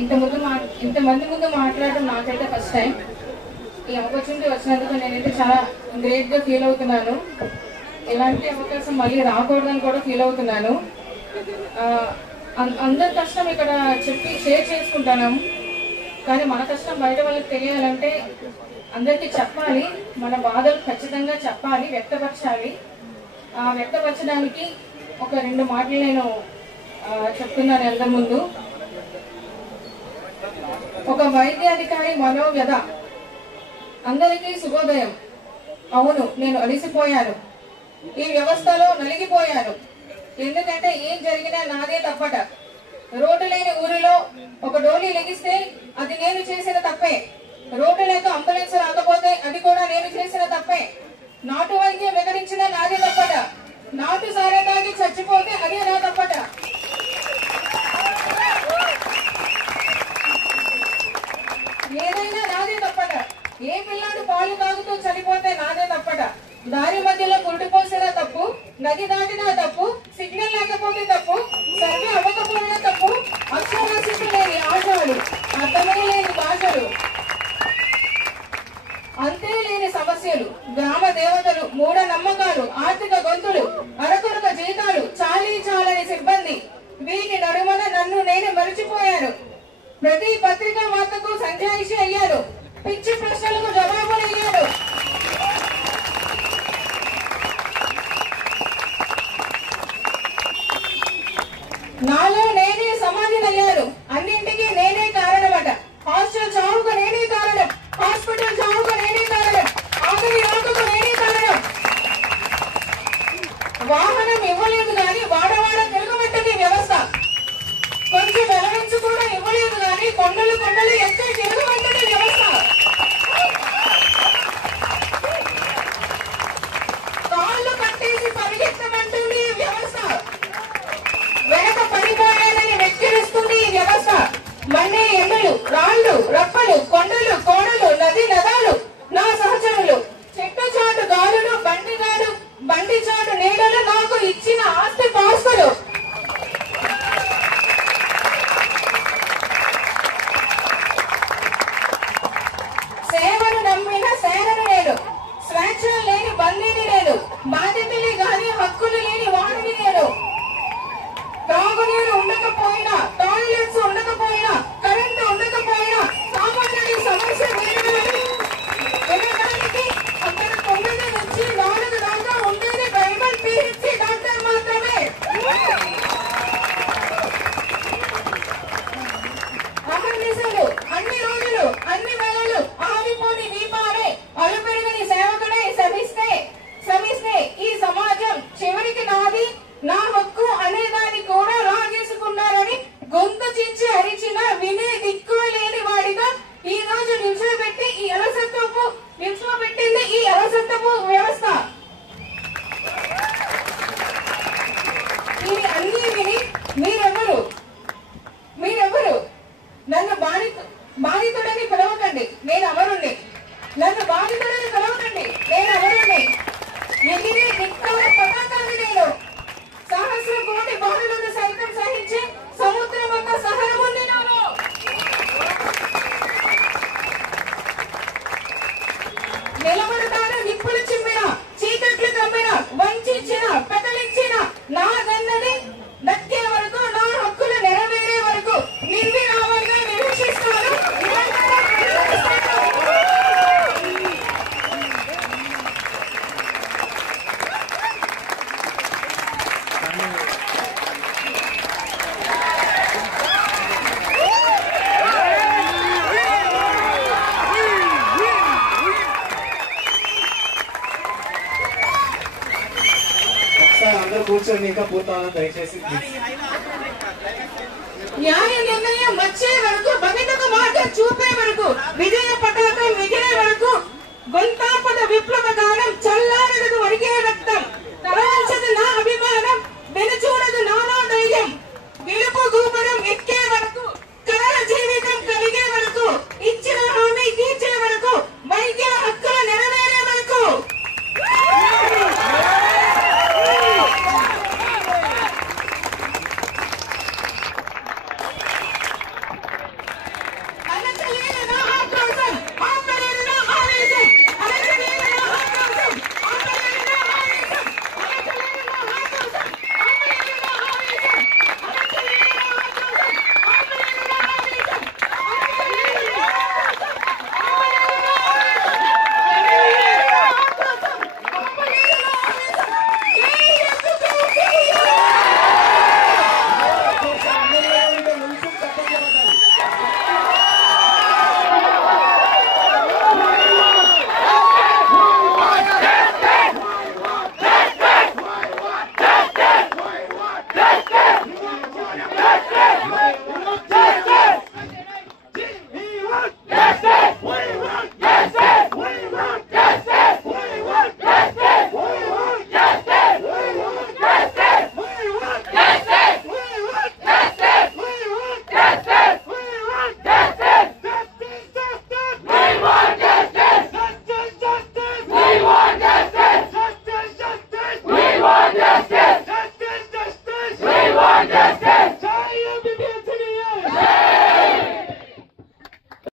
ఇంతమంది ముందు మాట్లాడడం నాకైతే ఫస్ట్ టైం. ఈ ఆపర్చునిటీ వచ్చినందుకు నేనైతే చాలా గ్రేట్గా ఫీల్ అవుతున్నాను. ఎలాంటి అవకాశం మళ్ళీ రాకూడదని కూడా ఫీల్ అవుతున్నాను. అందరి కష్టం ఇక్కడ చెప్పి షేర్ చేసుకుంటాను, కానీ మన కష్టం బయట వాళ్ళకి తెలియాలంటే అందరికీ చెప్పాలి. మన బాధలు ఖచ్చితంగా చెప్పాలి, వ్యక్తపరచాలి. వ్యక్తపరచడానికి ఒక 2 మాటలు నేను చెప్తున్నాను అందరి ముందు. ఒక వైద్యాధికారి మనోవ్యధ. అందరికీ శుభోదయం. అవును, నేను అలిసిపోయాను, ఈ వ్యవస్థలో నలిగిపోయాను. ఎందుకంటే ఏం జరిగినా నాదే తప్పట. రోడ్డు లేని ఊరిలో ఒక డోలీ లెగిస్తే అది నేను చేసిన తప్పే. రోడ్డు లేక అంబులెన్స్ రాకపోతే అది కూడా నేను చేసిన తప్పే. నాటు వైద్యం వివరించినా నాదే తప్పట. నాటు సారా తాగి చచ్చిపోతే అదే నా తప్పట. ఏదైనా నాదే తప్పట. ఏ పిల్లాడు పాలు తాగుతూ చనిపోతే నాదే తప్పట. దారి మధ్యలో కుడిపోసినా తప్పు, నది దాటినా తప్పు, సిగ్నల్ లేకపోతే తప్పు, సర్వే అవ్వకపోయినా తప్పు, అక్షరాస్యత లేని ఆశలు, అర్థమే లేని భాషలు, అంతే లేని సమస్యలు, గ్రామ దేవతలు, మూఢ నమ్మకాలు, ఆర్థిక గొంతులు, అరకొరక జీతాలు, చాలని సిబ్బంది, వీటి నడుమన నన్ను నేను మరిచిపోయాను. ప్రతి పత్రికా వార్తకు సంజాయిషి అయ్యాను. పిచ్చి ప్రశ్నలకు జవాబులు అయ్యాను. నాలో నేనే సమాధినయ్యాను. అన్నింటికీ నేనే కారణమట. హాస్టల్ చావుకు నేనే కారణం, హాస్పిటల్ చావుకు నేనే కారణం, ఆఖరి రాకకు నేనే కారణం. వాహనం ఇవ్వలేదు కానీ వాడవాడ తిరగబెట్టది వ్యవస్థ. కొంచెం అలవెన్స్ కూడా ఇవ్వలేదు కానీ కొండలు ఎక్కి తిరగబెట్టది వ్యవస్థ. కాళ్ళు కట్టేసి పరిగెత్తమంటుంది ఈ వ్యవస్థ. వెనక పడిపోయానని వెక్కిరిస్తుంది ఈ వ్యవస్థ. మన్నే ఎండలు, రాళ్లు, రప్పలు, కొండలు, కోడలు, నది నదాలు నా సహచరులు. చెట్టు చాటు గాలులు, బండి చాటు నీడలు నాకు ఇచ్చిన ఆస్తి పాస్తులు. సేవను నమ్మిన సేనను నేను, స్వేచ్ఛ లేని బందీని నేను, బాధ్యతలే గాని హక్కులు లేని వాడిని నేను. తాగునీరు ఉండకపోయినా, టాయిలెట్స్ ఉండకపోయినా, కరెంటు ఉండకపోయినా సామాన్యుడి సమస్య వినడానికి అక్కడ 9 నుంచి 4 దాకా ఉండేది బైబల్ పీహెచ్డీ డాక్టర్ మాత్రమే. అమర్నిశలు, అన్ని రోజులు, అన్ని వేళలు ఆవిపోని దీపాలే అలుపెరుగని సేవకుడే శ్రమిస్తే ఈ సమాజం చివరికి నాది, నా హక్కు అనేదాన్ని కూడా లాగేసుకున్నారని గొంతు చించి అరిచిన వినే దిక్కు లేని వాడిగా ఈ రోజు నిల్చోబెట్టింది ఈ అలసత్వపు వ్యవస్థ. ఇవి అన్ని విని మీరెవరు నన్ను బాధితుడని పిలవకండి, నేను అమరుణ్ణి. నన్ను బాధితుడని పిలవకండి, నేను అమరుణ్ణి. ఎగిరే దిక్కాల పతాకాన్ని నేను. సహస్ర కోటి బాణులను సైతం సహించి సముద్రమంత సహనముంది నాను. నిలబడతాను నిప్పులు చిమ్మిన, చీకట్లు కమ్మిన, వంచిన, పెకలించిన, నాదన్నది దక్కే వరకు, నా హక్కులు నెరవేరే వరకు నిర్విరామంగా విమర్శిస్తాను. అందరూ కూర్చొని ఇంకా పూర్తవుతాను దయచేసి. న్యాయ నిర్ణయం వచ్చే వరకు, భవితకు మార్గం చూపే వరకు, విజయ పతాకం మిగిలే వరకు గొంత